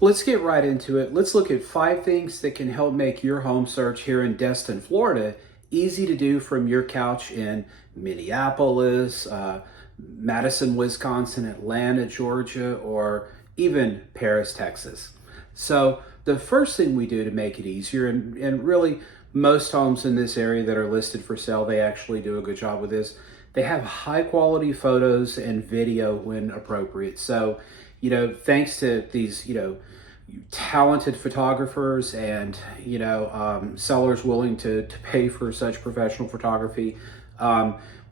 Let's get right into it. Let's look at 5 things that can help make your home search here in Destin, Florida, easy to do from your couch in Minneapolis, Madison, Wisconsin, Atlanta, Georgia, or even Paris, Texas. So, the first thing we do to make it easier, and really most homes in this area that are listed for sale, they actually do a good job with this. They have high quality photos and video when appropriate. So, thanks to these, talented photographers and, sellers willing to pay for such professional photography,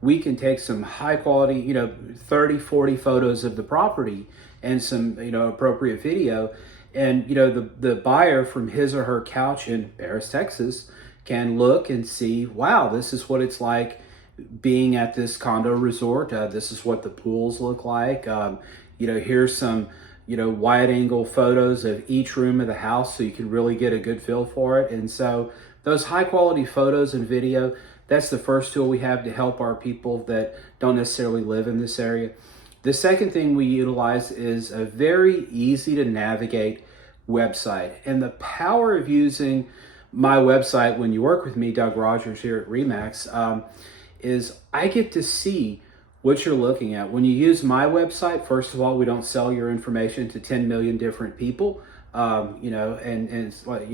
we can take some high quality, 30, 40 photos of the property and some, appropriate video. And, the buyer from his or her couch in Paris, Texas can look and see, wow, this is what it's like being at this condo resort. This is what the pools look like. Here's some, wide angle photos of each room of the house so you can really get a good feel for it. And so those high quality photos and video, that's the first tool we have to help our people that don't necessarily live in this area. The second thing we utilize is a very easy to navigate website. And the power of using my website when you work with me, Doug Rogers here at REMAX, is I get to see what you're looking at. When you use my website, first of all, we don't sell your information to 10 million different people. And it's like,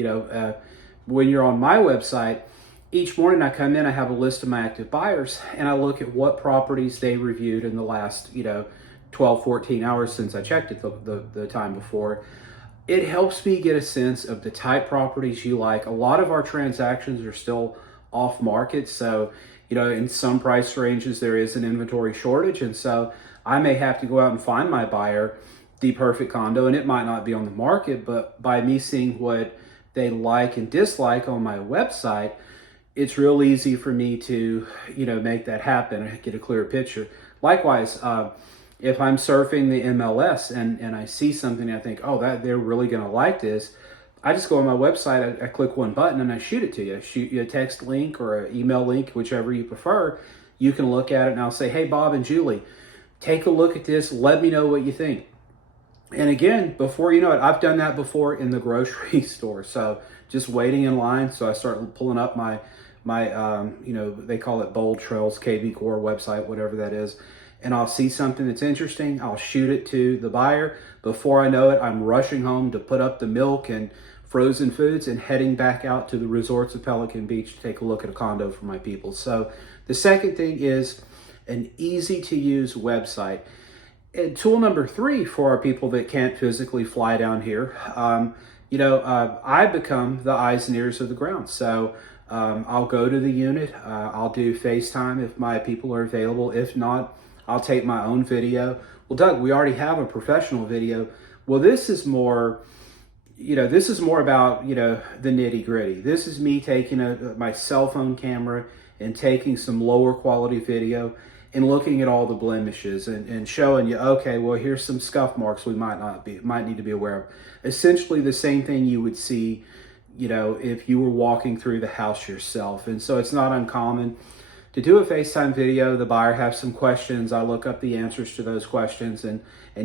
when you're on my website, each morning I come in, I have a list of my active buyers and I look at what properties they reviewed in the last, 12, 14 hours since I checked it the time before. It helps me get a sense of the type properties you like. A lot of our transactions are still off market. So, in some price ranges, there is an inventory shortage. And so I may have to go out and find my buyer the perfect condo, and it might not be on the market, but by me seeing what they like and dislike on my website, it's real easy for me to, make that happen and get a clear picture. Likewise, if I'm surfing the MLS and I see something and I think, oh, that they're really going to like this, I just go on my website, I click one button and I shoot it to you. I shoot you a text link or an email link, whichever you prefer. You can look at it and I'll say, hey, Bob and Julie, take a look at this. Let me know what you think. And again, before you know it, I've done that before in the grocery store. So just waiting in line. So I start pulling up my they call it Bold Trails, KV Core website, whatever that is. And I'll see something that's interesting. I'll shoot it to the buyer. Before I know it, I'm rushing home to put up the milk and frozen foods and heading back out to the resorts of Pelican Beach to take a look at a condo for my people. So the second thing is an easy to use website. And tool number 3 for our people that can't physically fly down here, I become the eyes and ears of the ground. So I'll go to the unit. I'll do FaceTime if my people are available. If not, I'll take my own video. Well, Doug, we already have a professional video. Well, this is more about, the nitty gritty. This is me taking my cell phone camera and taking some lower quality video and looking at all the blemishes and showing you, okay, well, here's some scuff marks we might need to be aware of. Essentially the same thing you would see, if you were walking through the house yourself. And so it's not uncommon to do a FaceTime video. The buyer has some questions. I look up the answers to those questions and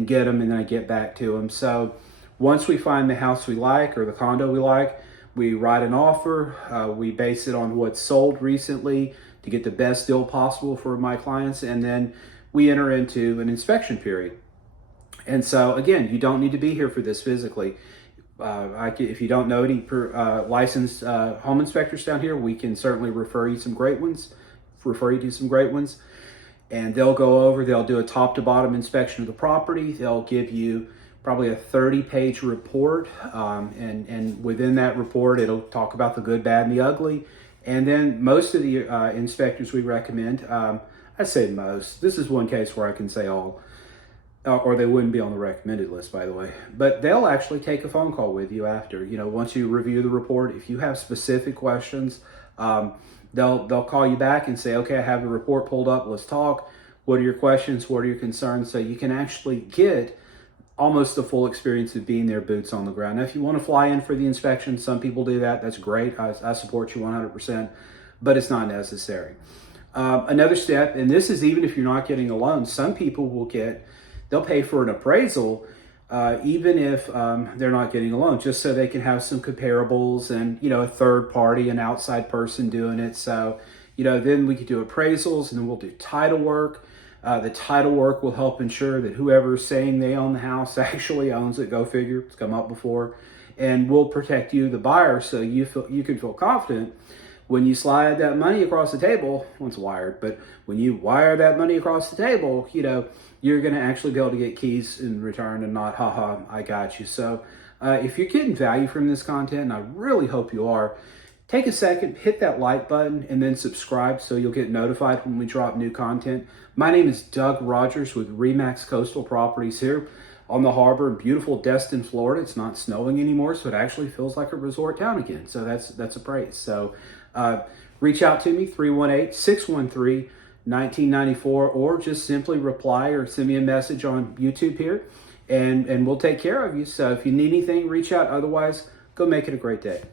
get them, and then I get back to them. So once we find the house we like or the condo we like, we write an offer. We base it on what's sold recently to get the best deal possible for my clients. And then we enter into an inspection period. And so again, you don't need to be here for this physically. If you don't know any licensed home inspectors down here, we can certainly refer you to some great ones. And they'll do a top to bottom inspection of the property. They'll give you probably a 30-page report. And within that report, it'll talk about the good, bad, and the ugly. And then most of the inspectors we recommend, I say most, this is one case where I can say all, or they wouldn't be on the recommended list, by the way, but they'll actually take a phone call with you after, once you review the report. If you have specific questions, they'll call you back and say, okay, I have the report pulled up. Let's talk. What are your questions? What are your concerns? So you can actually get almost the full experience of being there, boots on the ground. Now, if you want to fly in for the inspection, some people do that. That's great. I support you 100%, but it's not necessary. Another step, and this is even if you're not getting a loan, some people they'll pay for an appraisal even if they're not getting a loan, just so they can have some comparables and, a third party, an outside person doing it. So, then we could do appraisals, and then we'll do title work. The title work will help ensure that whoever's saying they own the house actually owns it. Go figure, it's come up before. And we'll protect you, the buyer, so you can feel confident when you slide that money across the table. Once wired, but when you wire that money across the table, you're going to actually be able to get keys in return and not, haha, I got you. So if you're getting value from this content, and I really hope you are, take a second, hit that like button, and then subscribe so you'll get notified when we drop new content. My name is Doug Rogers with RE/MAX Coastal Properties here on the harbor in beautiful Destin, Florida. It's not snowing anymore, so it actually feels like a resort town again. So that's a praise. So reach out to me, 318-613-1994, or just simply reply or send me a message on YouTube here, and we'll take care of you. So if you need anything, reach out. Otherwise, go make it a great day.